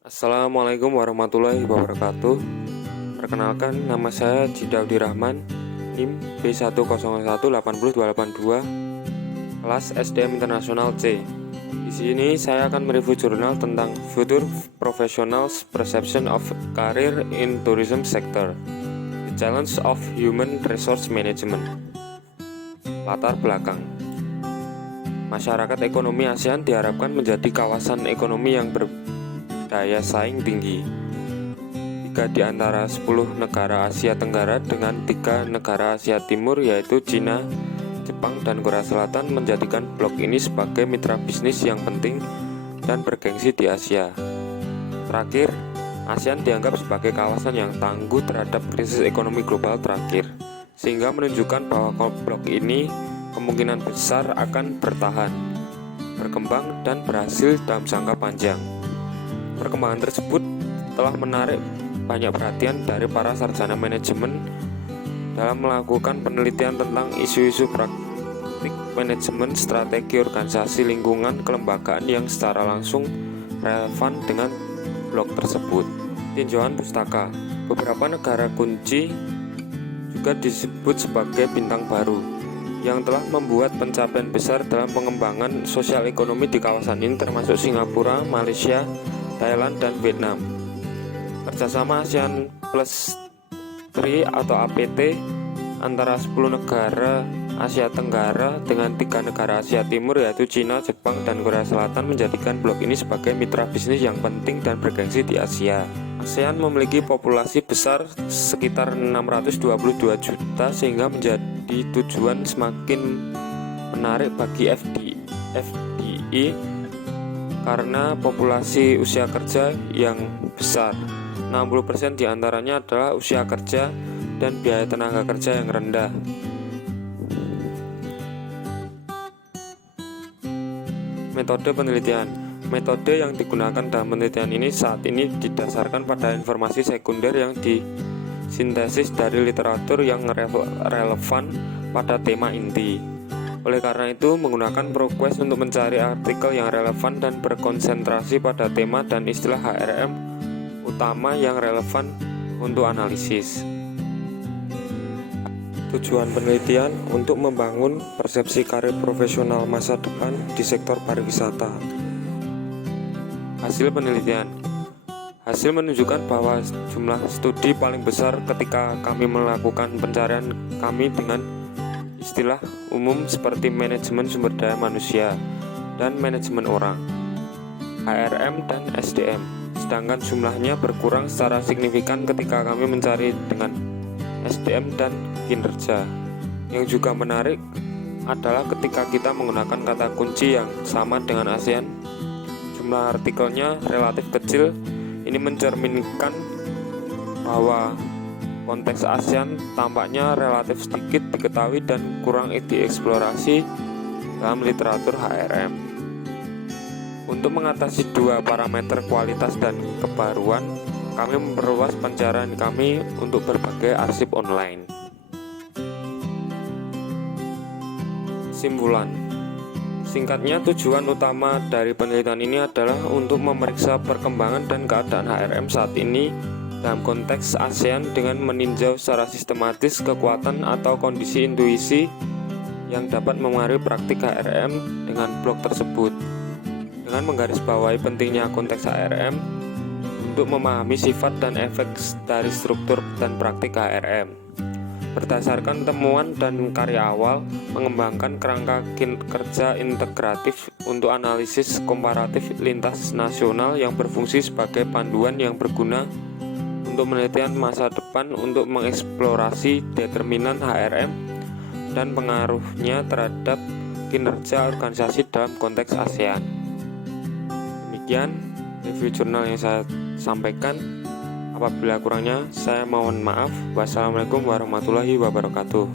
Assalamualaikum warahmatullahi wabarakatuh. Perkenalkan, nama saya Jidaudi Rahman, NIM B101808282, kelas SDM Internasional C. Di sini saya akan mereview jurnal tentang Future Professionals Perception of Career in Tourism Sector, The Challenge of Human Resource Management. Latar belakang. Masyarakat ekonomi ASEAN diharapkan menjadi kawasan ekonomi yang berdaya saing tinggi. 3 di antara 10 negara Asia Tenggara dengan 3 negara Asia Timur yaitu Cina, Jepang, dan Korea Selatan menjadikan blok ini sebagai mitra bisnis yang penting dan bergengsi di Asia. Terakhir, ASEAN dianggap sebagai kawasan yang tangguh terhadap krisis ekonomi global terakhir, sehingga menunjukkan bahwa blok ini kemungkinan besar akan bertahan, berkembang, dan berhasil dalam jangka panjang. Perkembangan tersebut telah menarik banyak perhatian dari para sarjana manajemen dalam melakukan penelitian tentang isu-isu praktik manajemen, strategi organisasi, lingkungan, kelembagaan yang secara langsung relevan dengan blok tersebut. Tinjauan pustaka. Beberapa negara kunci juga disebut sebagai bintang baru yang telah membuat pencapaian besar dalam pengembangan sosial ekonomi di kawasan ini, termasuk Singapura, Malaysia, Thailand, dan Vietnam. Kerjasama ASEAN Plus 3 atau APT antara 10 negara Asia Tenggara dengan 3 negara Asia Timur yaitu Cina, Jepang, dan Korea Selatan menjadikan blok ini sebagai mitra bisnis yang penting dan bergengsi di Asia. ASEAN memiliki populasi besar sekitar 622 juta sehingga menjadi tujuan semakin menarik bagi FDI karena populasi usia kerja yang besar. 60% diantaranya adalah usia kerja dan biaya tenaga kerja yang rendah. Metode penelitian. Metode yang digunakan dalam penelitian ini saat ini didasarkan pada informasi sekunder yang disintesis dari literatur yang relevan pada tema inti. Oleh karena itu, menggunakan ProQuest untuk mencari artikel yang relevan dan berkonsentrasi pada tema dan istilah HRM utama yang relevan untuk analisis. Tujuan penelitian untuk membangun persepsi karir profesional masa depan di sektor pariwisata. Hasil penelitian. Hasil menunjukkan bahwa jumlah studi paling besar ketika kami melakukan pencarian kami dengan istilah umum seperti manajemen sumber daya manusia dan manajemen orang, HRM dan SDM. Sedangkan jumlahnya berkurang secara signifikan ketika kami mencari dengan SDM dan kinerja. Yang juga menarik adalah ketika kita menggunakan kata kunci yang sama dengan ASEAN, jumlah artikelnya relatif kecil. Ini mencerminkan bahwa konteks ASEAN tampaknya relatif sedikit diketahui dan kurang dieksplorasi dalam literatur HRM. Untuk mengatasi 2 parameter kualitas dan kebaruan, kami memperluas pencarian kami untuk berbagai arsip online. Simpulan. Singkatnya, tujuan utama dari penelitian ini adalah untuk memeriksa perkembangan dan keadaan HRM saat ini dalam konteks ASEAN dengan meninjau secara sistematis kekuatan atau kondisi intuisi yang dapat mempengaruhi praktik HRM dengan blok tersebut. Dengan menggarisbawahi pentingnya konteks HRM untuk memahami sifat dan efek dari struktur dan praktik HRM. Berdasarkan temuan dan karya awal, mengembangkan kerangka kerja integratif untuk analisis komparatif lintas nasional yang berfungsi sebagai panduan yang berguna untuk penelitian masa depan untuk mengeksplorasi determinan HRM dan pengaruhnya terhadap kinerja organisasi dalam konteks ASEAN. Demikian review jurnal yang saya sampaikan. Apabila kurangnya, saya mohon maaf. Wassalamualaikum warahmatullahi wabarakatuh.